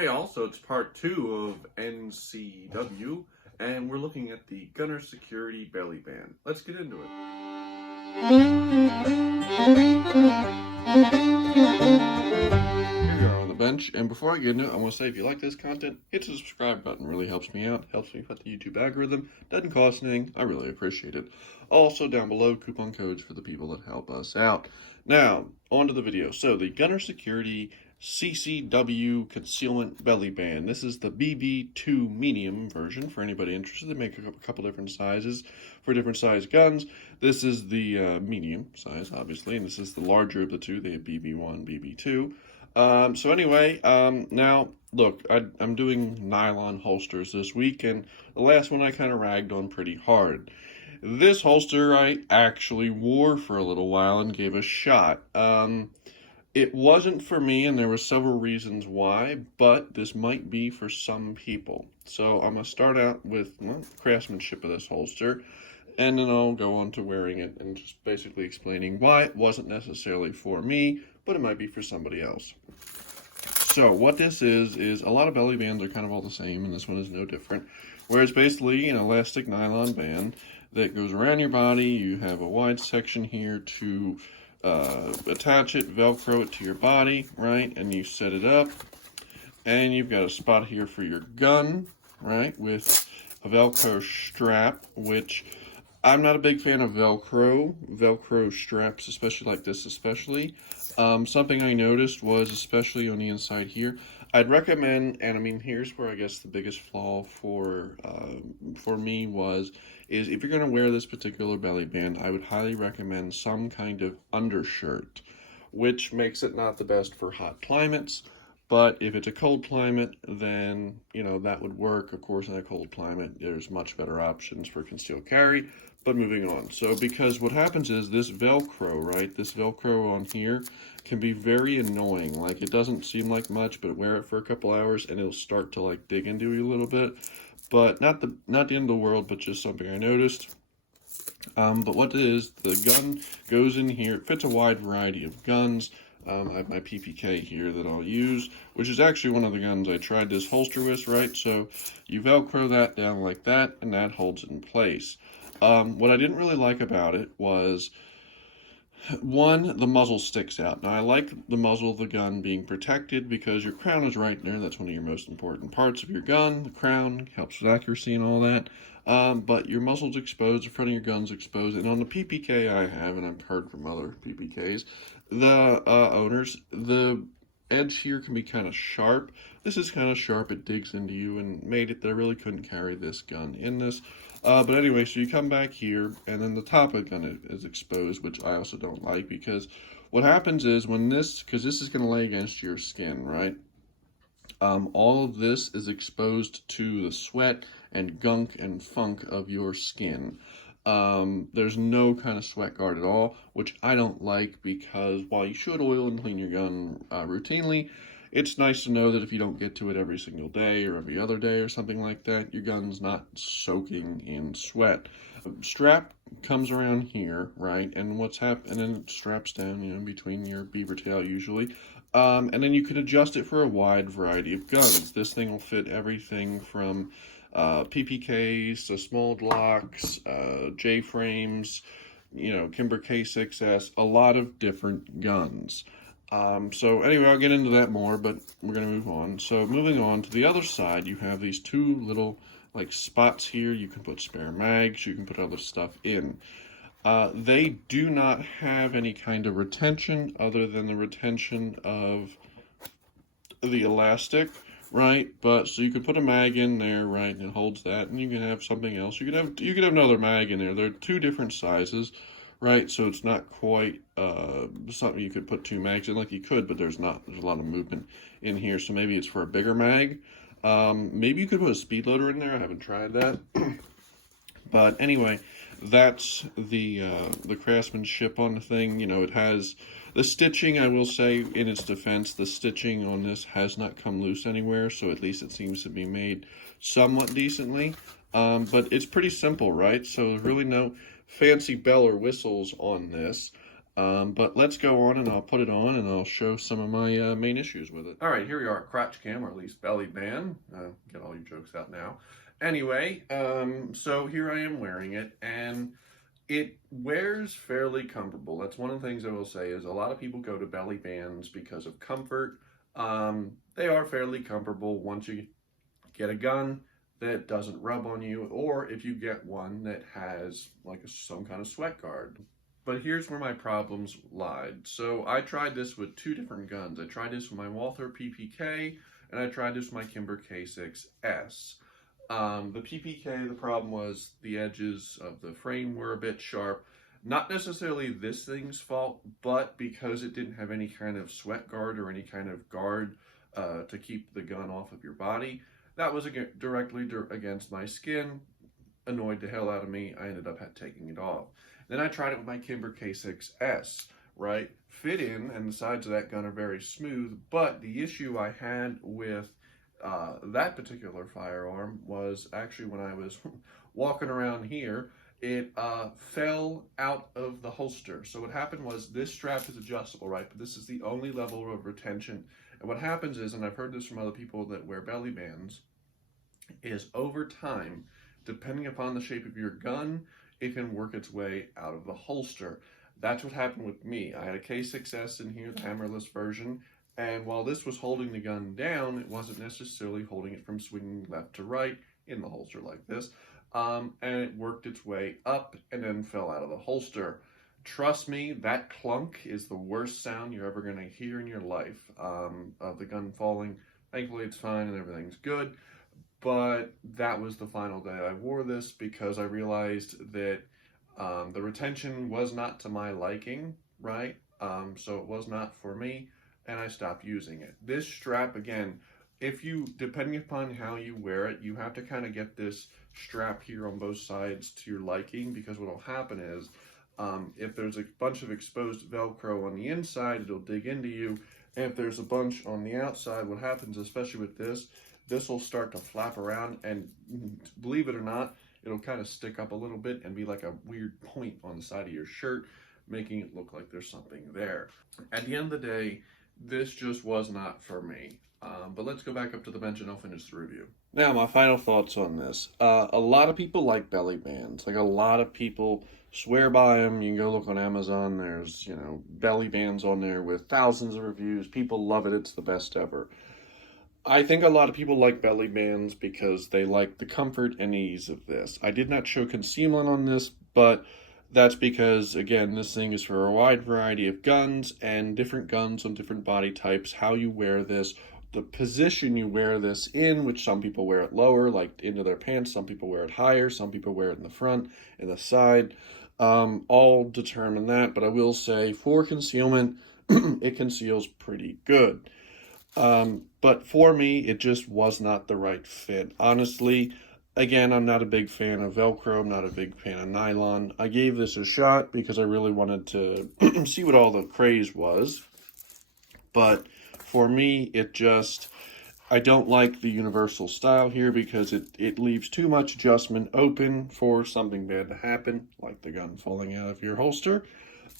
Hey, also, it's part 2 of NCW, and we're looking at the Gunner Security Belly Band. Let's get into it. Here we are on the bench, and before I get into it, I want to say if you like this content, hit the subscribe button. It really helps me out, helps me with the YouTube algorithm. Doesn't cost anything. I really appreciate it. Also, down below, coupon codes for the people that help us out. Now, on to the video. So, the Gunner Security CCW Concealment Belly Band. This is the BB2 medium version for anybody interested. They make a couple different sizes for different size guns. This is the medium size, obviously, and this is the larger of the two. They have BB1, BB2. So anyway, now, look, I'm doing nylon holsters this week, and the last one I kind of ragged on pretty hard. This holster I actually wore for a little while and gave a shot. It wasn't for me, and there were several reasons why, but this might be for some people. So I'm going to start out with craftsmanship of this holster, and then I'll go on to wearing it and just basically explaining why it wasn't necessarily for me, but it might be for somebody else. So what this is a lot of belly bands are kind of all the same, and this one is no different, where it's basically an elastic nylon band that goes around your body. You have a wide section here to attach it, Velcro it to your body, right? And you set it up, and you've got a spot here for your gun, right? With a Velcro strap, which I'm not a big fan of Velcro straps, especially like this, something I noticed was, especially on the inside here, I'd recommend, and I mean, here's where I guess the biggest flaw for me is if you're going to wear this particular belly band, I would highly recommend some kind of undershirt, which makes it not the best for hot climates. But if it's a cold climate, then, you know, that would work. Of course, in a cold climate, there's much better options for concealed carry. But moving on. So, because what happens is this Velcro, right? This Velcro on here can be very annoying. Like, it doesn't seem like much, but wear it for a couple hours and it'll start to, like, dig into you a little bit. But not the end of the world, but just something I noticed. But what it is, the gun goes in here. It fits a wide variety of guns. I have my PPK here that I'll use, which is actually one of the guns I tried this holster with, right? So you Velcro that down like that, and that holds it in place. What I didn't really like about it was, one, the muzzle sticks out. Now, I like the muzzle of the gun being protected because your crown is right there. That's one of your most important parts of your gun. The crown helps with accuracy and all that. But your muzzle's exposed, the front of your gun's exposed. And on the PPK I have, and I've heard from other PPKs, the owners, the edge here can be kind of sharp. This is kind of sharp. It digs into you and made it that I really couldn't carry this gun in this. But anyway, so you come back here, and then the top of the gun is exposed, which I also don't like, because what happens is when because this is going to lay against your skin, right? All of this is exposed to the sweat and gunk and funk of your skin. There's no kind of sweat guard at all, which I don't like, because while you should oil and clean your gun routinely, it's nice to know that if you don't get to it every single day or every other day or something like that, your gun's not soaking in sweat. Strap comes around here, right? And and then it straps down, you know, between your beaver tail usually. And then you can adjust it for a wide variety of guns. This thing will fit everything from PPKs to small Glocks, J-frames, you know, Kimber K6S, a lot of different guns. So anyway, I'll get into that more, but we're going to move on. So moving on to the other side, you have these two little like spots here. You can put spare mags, you can put other stuff in. They do not have any kind of retention other than the retention of the elastic, right? But so you could put a mag in there, right, and it holds that, and you can have something else. You could have another mag in there. They're two different sizes, right? So it's not quite something you could put two mags in like you could, but there's a lot of movement in here, so maybe it's for a bigger mag. Maybe you could put a speed loader in there. I haven't tried that. But anyway, that's the craftsmanship on the thing. You know, it has the stitching. I will say, in its defense, the stitching on this has not come loose anywhere, so at least it seems to be made somewhat decently. But it's pretty simple, right? So there's really no fancy bell or whistles on this. But let's go on and I'll put it on and I'll show some of my main issues with it. All right, here we are, crotch cam, or at least belly band. Get all your jokes out now. Anyway, so here I am wearing it, and it wears fairly comfortable. That's one of the things I will say is a lot of people go to belly bands because of comfort. They are fairly comfortable once you get a gun that doesn't rub on you, or if you get one that has like some kind of sweat guard. But here's where my problems lied. So I tried this with two different guns. I tried this with my Walther PPK, and I tried this with my Kimber K6S. The PPK, the problem was the edges of the frame were a bit sharp. Not necessarily this thing's fault, but because it didn't have any kind of sweat guard or any kind of guard to keep the gun off of your body, that was directly against my skin. Annoyed the hell out of me. I ended up taking it off. Then I tried it with my Kimber K6S, right? Fit in, and the sides of that gun are very smooth, but the issue I had with that particular firearm was actually when I was walking around here, it fell out of the holster. So what happened was this strap is adjustable, right? But this is the only level of retention. And what happens is, and I've heard this from other people that wear belly bands, is over time, depending upon the shape of your gun, it can work its way out of the holster. That's what happened with me. I had a K6S in here, the hammerless version, and while this was holding the gun down, it wasn't necessarily holding it from swinging left to right in the holster like this, and it worked its way up and then fell out of the holster. Trust me, that clunk is the worst sound you're ever going to hear in your life of the gun falling. Thankfully, it's fine and everything's good. But that was the final day I wore this because I realized that the retention was not to my liking, right? So it was not for me, and I stopped using it. This strap, again, depending upon how you wear it, you have to kind of get this strap here on both sides to your liking, because what will happen is if there's a bunch of exposed Velcro on the inside, it'll dig into you. And if there's a bunch on the outside, what happens, especially with this will start to flap around, and believe it or not, it'll kind of stick up a little bit and be like a weird point on the side of your shirt, making it look like there's something there. At the end of the day, this just was not for me. But let's go back up to the bench and I'll finish the review. Now, my final thoughts on this. A lot of people like belly bands. Like, a lot of people swear by them. You can go look on Amazon. There's, belly bands on there with thousands of reviews. People love it. It's the best ever. I think a lot of people like belly bands because they like the comfort and ease of this. I did not show concealment on this, but that's because, again, this thing is for a wide variety of guns and different guns on different body types, how you wear this, the position you wear this in, which some people wear it lower, like into their pants, some people wear it higher, some people wear it in the front, in the side, all determine that. But I will say, for concealment, it conceals pretty good. But for me, it just was not the right fit. Honestly, again, I'm not a big fan of Velcro. I'm not a big fan of nylon. I gave this a shot because I really wanted to see what all the craze was. But for me, I don't like the universal style here because it leaves too much adjustment open for something bad to happen, like the gun falling out of your holster,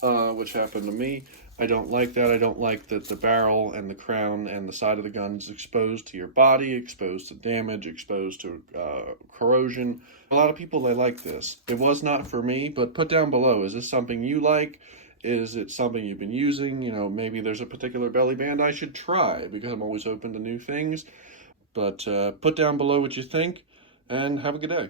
which happened to me. I don't like that. I don't like that the barrel and the crown and the side of the gun is exposed to your body, exposed to damage, exposed to corrosion. A lot of people, they like this. It was not for me, but put down below, is this something you like? Is it something you've been using? Maybe there's a particular belly band I should try, because I'm always open to new things. But put down below what you think, and have a good day.